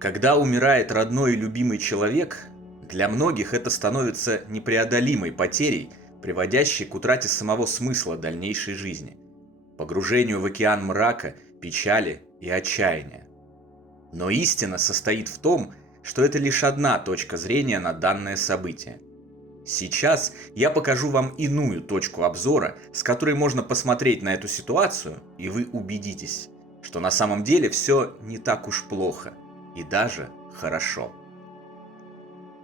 Когда умирает родной и любимый человек, для многих это становится непреодолимой потерей, приводящей к утрате самого смысла дальнейшей жизни, погружению в океан мрака, печали и отчаяния. Но истина состоит в том, что это лишь одна точка зрения на данное событие. Сейчас я покажу вам иную точку обзора, с которой можно посмотреть на эту ситуацию, и вы убедитесь, что на самом деле все не так уж плохо и даже хорошо.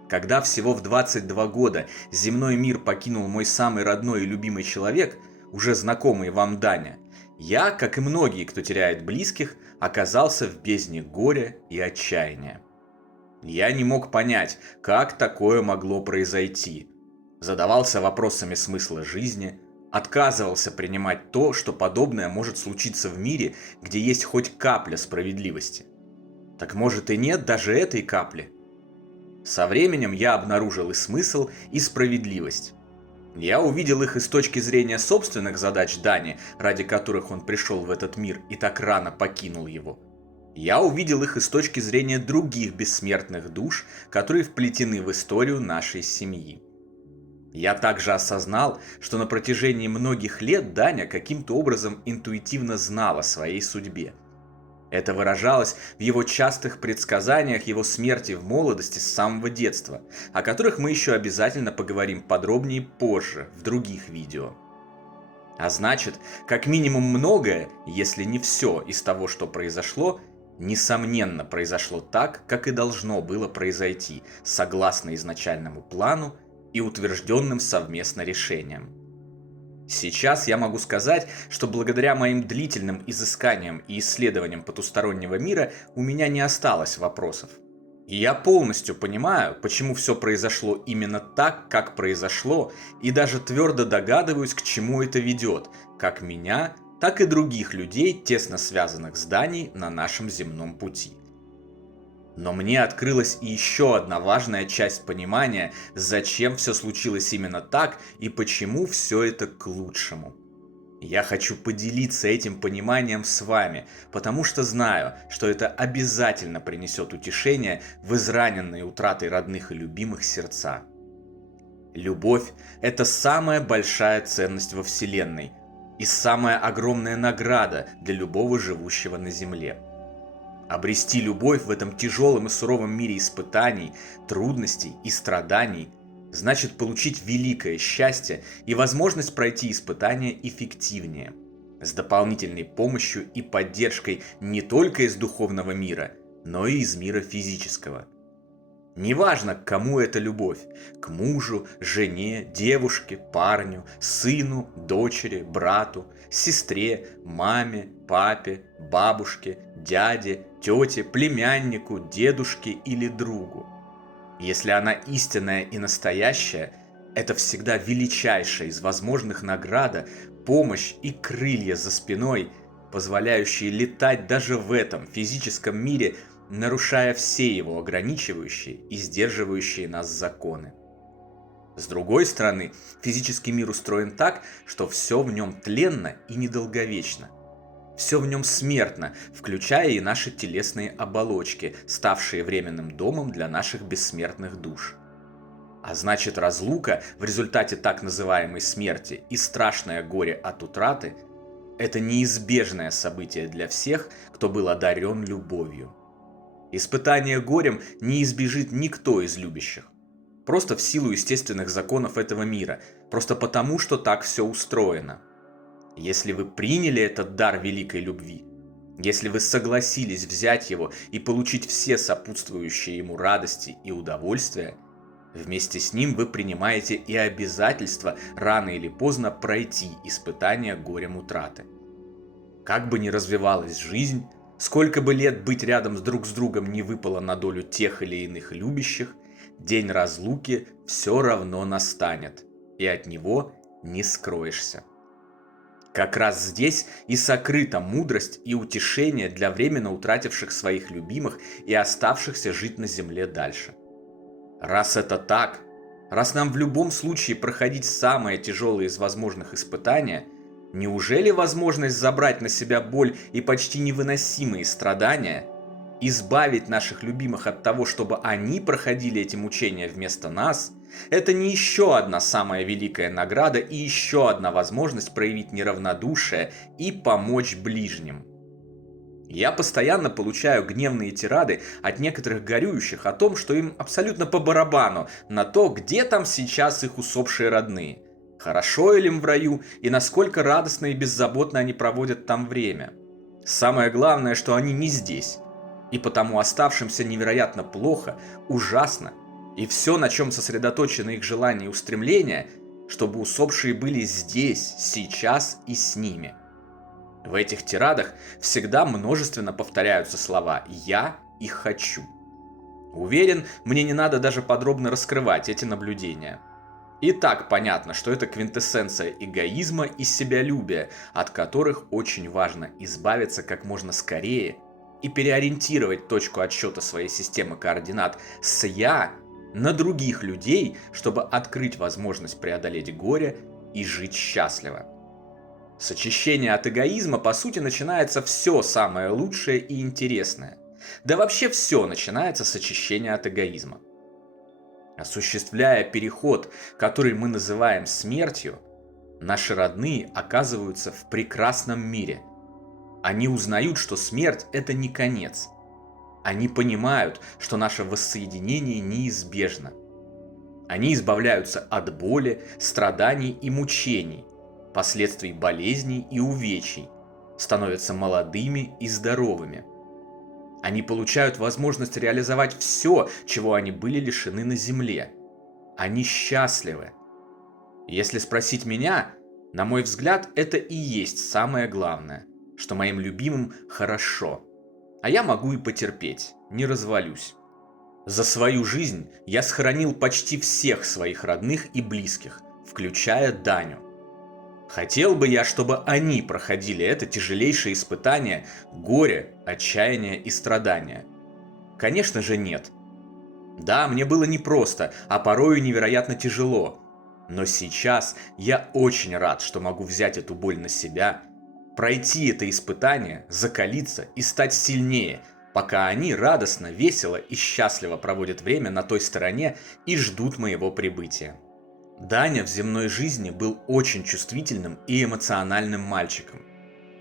Когда всего в 22 года земной мир покинул мой самый родной и любимый человек, уже знакомый вам Даня, я, как и многие, кто теряет близких, оказался в бездне горя и отчаяния. Я не мог понять, как такое могло произойти. Задавался вопросами смысла жизни, отказывался принимать то, что подобное может случиться в мире, где есть хоть капля справедливости. Так может и нет даже этой капли? Со временем я обнаружил и смысл, и справедливость. Я увидел их и с точки зрения собственных задач Дани, ради которых он пришел в этот мир и так рано покинул его. Я увидел их и с точки зрения других бессмертных душ, которые вплетены в историю нашей семьи. Я также осознал, что на протяжении многих лет Даня каким-то образом интуитивно знал о своей судьбе. Это выражалось в его частых предсказаниях его смерти в молодости с самого детства, о которых мы еще обязательно поговорим подробнее позже, в других видео. А значит, как минимум многое, если не все из того, что произошло, несомненно произошло так, как и должно было произойти, согласно изначальному плану и утвержденным совместно решениям. Сейчас я могу сказать, что благодаря моим длительным изысканиям и исследованиям потустороннего мира у меня не осталось вопросов. И я полностью понимаю, почему все произошло именно так, как произошло, и даже твердо догадываюсь, к чему это ведет, как меня, так и других людей, тесно связанных с Даней на нашем земном пути. Но мне открылась и еще одна важная часть понимания, зачем все случилось именно так и почему все это к лучшему. Я хочу поделиться этим пониманием с вами, потому что знаю, что это обязательно принесет утешение в израненные утратой родных и любимых сердца. Любовь – это самая большая ценность во Вселенной и самая огромная награда для любого живущего на Земле. Обрести любовь в этом тяжелом и суровом мире испытаний, трудностей и страданий значит получить великое счастье и возможность пройти испытания эффективнее, с дополнительной помощью и поддержкой не только из духовного мира, но и из мира физического. Неважно, к кому эта любовь – к мужу, жене, девушке, парню, сыну, дочери, брату, сестре, маме, папе, бабушке, дяде, тете, племяннику, дедушке или другу. Если она истинная и настоящая, это всегда величайшая из возможных награда, помощь и крылья за спиной, позволяющие летать даже в этом физическом мире, нарушая все его ограничивающие и сдерживающие нас законы. С другой стороны, физический мир устроен так, что все в нем тленно и недолговечно. Все в нем смертно, включая и наши телесные оболочки, ставшие временным домом для наших бессмертных душ. А значит, разлука в результате так называемой смерти и страшное горе от утраты – это неизбежное событие для всех, кто был одарен любовью. Испытание горем не избежит никто из любящих. Просто в силу естественных законов этого мира, просто потому, что так все устроено. Если вы приняли этот дар великой любви, если вы согласились взять его и получить все сопутствующие ему радости и удовольствия, вместе с ним вы принимаете и обязательство рано или поздно пройти испытание горем утраты. Как бы ни развивалась жизнь, сколько бы лет быть рядом друг с другом не выпало на долю тех или иных любящих, день разлуки все равно настанет, и от него не скроешься. Как раз здесь и сокрыта мудрость и утешение для временно утративших своих любимых и оставшихся жить на земле дальше. Раз это так, раз нам в любом случае проходить самое тяжелое из возможных испытаний, неужели возможность забрать на себя боль и почти невыносимые страдания Избавить наших любимых от того, чтобы они проходили эти мучения вместо нас, это не еще одна самая великая награда и еще одна возможность проявить неравнодушие и помочь ближним. Я постоянно получаю гневные тирады от некоторых горюющих о том, что им абсолютно по барабану на то, где там сейчас их усопшие родные. Хорошо ли им в раю и насколько радостно и беззаботно они проводят там время. Самое главное, что они не здесь. И потому оставшимся невероятно плохо, ужасно. И все, на чем сосредоточено их желание и устремление, чтобы усопшие были здесь, сейчас и с ними. В этих тирадах всегда множественно повторяются слова «я» и «хочу». Уверен, мне не надо даже подробно раскрывать эти наблюдения. И так понятно, что это квинтэссенция эгоизма и себялюбия, от которых очень важно избавиться как можно скорее и переориентировать точку отсчета своей системы координат с «я» на других людей, чтобы открыть возможность преодолеть горе и жить счастливо. С очищения от эгоизма, по сути, начинается все самое лучшее и интересное. Да вообще все начинается с очищения от эгоизма. Осуществляя переход, который мы называем смертью, наши родные оказываются в прекрасном мире. Они узнают, что смерть – это не конец. Они понимают, что наше воссоединение неизбежно. Они избавляются от боли, страданий и мучений, последствий болезней и увечий, становятся молодыми и здоровыми. Они получают возможность реализовать все, чего они были лишены на земле. Они счастливы. Если спросить меня, на мой взгляд, это и есть самое главное, что моим любимым хорошо, а я могу и потерпеть, не развалюсь. За свою жизнь я схоронил почти всех своих родных и близких, включая Даню. Хотел бы я, чтобы они проходили это тяжелейшее испытание горя, отчаяния и страдания? Конечно же нет. Да, мне было непросто, а порою невероятно тяжело. Но сейчас я очень рад, что могу взять эту боль на себя, пройти это испытание, закалиться и стать сильнее, пока они радостно, весело и счастливо проводят время на той стороне и ждут моего прибытия. Даня в земной жизни был очень чувствительным и эмоциональным мальчиком.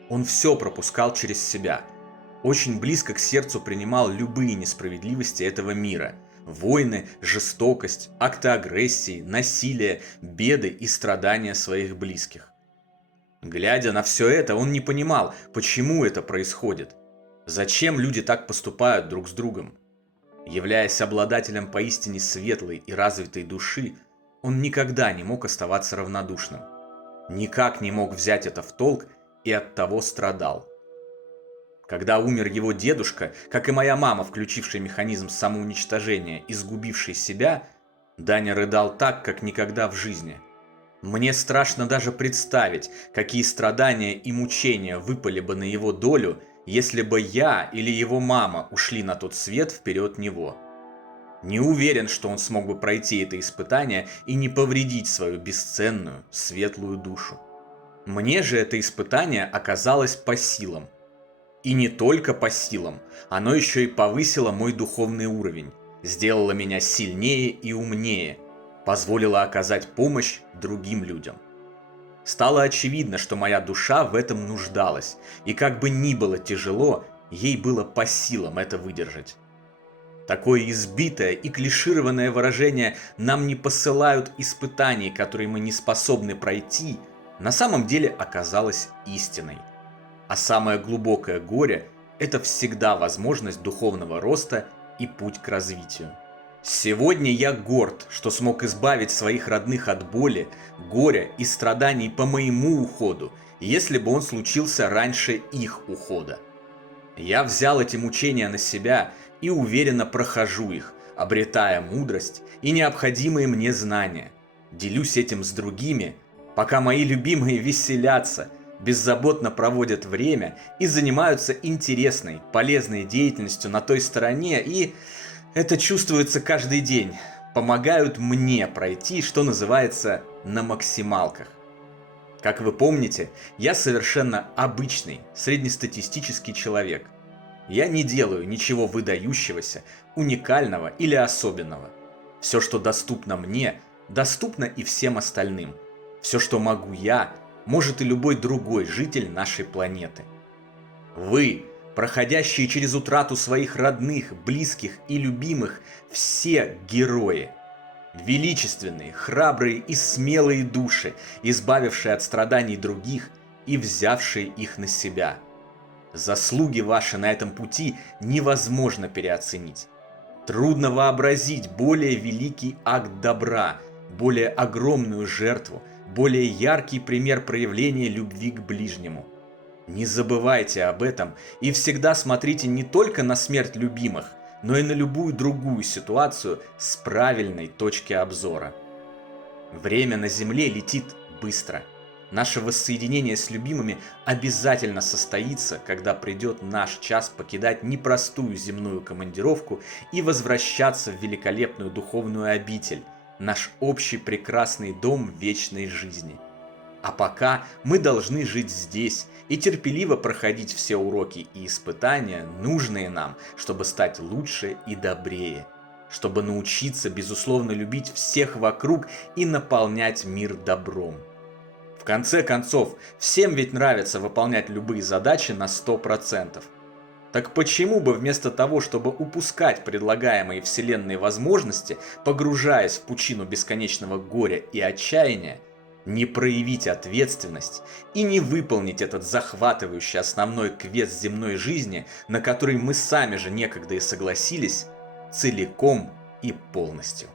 Он все пропускал через себя. Очень близко к сердцу принимал любые несправедливости этого мира. Войны, жестокость, акты агрессии, насилие, беды и страдания своих близких. Глядя на все это, он не понимал, почему это происходит. Зачем люди так поступают друг с другом? Являясь обладателем поистине светлой и развитой души, он никогда не мог оставаться равнодушным. Никак не мог взять это в толк и оттого страдал. Когда умер его дедушка, как и моя мама, включившая механизм самоуничтожения и сгубивший себя, Даня рыдал так, как никогда в жизни. Мне страшно даже представить, какие страдания и мучения выпали бы на его долю, если бы я или его мама ушли на тот свет вперед него. Не уверен, что он смог бы пройти это испытание и не повредить свою бесценную, светлую душу. Мне же это испытание оказалось по силам. И не только по силам, оно еще и повысило мой духовный уровень, сделало меня сильнее и умнее, позволило оказать помощь другим людям. Стало очевидно, что моя душа в этом нуждалась, и как бы ни было тяжело, ей было по силам это выдержать. Такое избитое и клишированное выражение «нам не посылают испытаний, которые мы не способны пройти», на самом деле оказалось истиной. А самое глубокое горе – это всегда возможность духовного роста и путь к развитию. Сегодня я горд, что смог избавить своих родных от боли, горя и страданий по моему уходу, если бы он случился раньше их ухода. Я взял эти мучения на себя и уверенно прохожу их, обретая мудрость и необходимые мне знания. Делюсь этим с другими, пока мои любимые веселятся, беззаботно проводят время и занимаются интересной, полезной деятельностью на той стороне, и это чувствуется каждый день, помогают мне пройти, что называется, на максималках. Как вы помните, я совершенно обычный, среднестатистический человек. Я не делаю ничего выдающегося, уникального или особенного. Все, что доступно мне, доступно и всем остальным. Все, что могу я, может и любой другой житель нашей планеты. Вы, проходящие через утрату своих родных, близких и любимых, все герои. Величественные, храбрые и смелые души, избавившие от страданий других и взявшие их на себя. Заслуги ваши на этом пути невозможно переоценить. Трудно вообразить более великий акт добра, более огромную жертву, более яркий пример проявления любви к ближнему. Не забывайте об этом и всегда смотрите не только на смерть любимых, но и на любую другую ситуацию с правильной точки обзора. Время на Земле летит быстро. Наше воссоединение с любимыми обязательно состоится, когда придет наш час покидать непростую земную командировку и возвращаться в великолепную духовную обитель, наш общий прекрасный дом вечной жизни. А пока мы должны жить здесь и терпеливо проходить все уроки и испытания, нужные нам, чтобы стать лучше и добрее, чтобы научиться безусловно любить всех вокруг и наполнять мир добром. В конце концов, всем ведь нравится выполнять любые задачи на 100%. Так почему бы вместо того, чтобы упускать предлагаемые вселенной возможности, погружаясь в пучину бесконечного горя и отчаяния, не проявить ответственность и не выполнить этот захватывающий основной квест земной жизни, на который мы сами же некогда и согласились, целиком и полностью?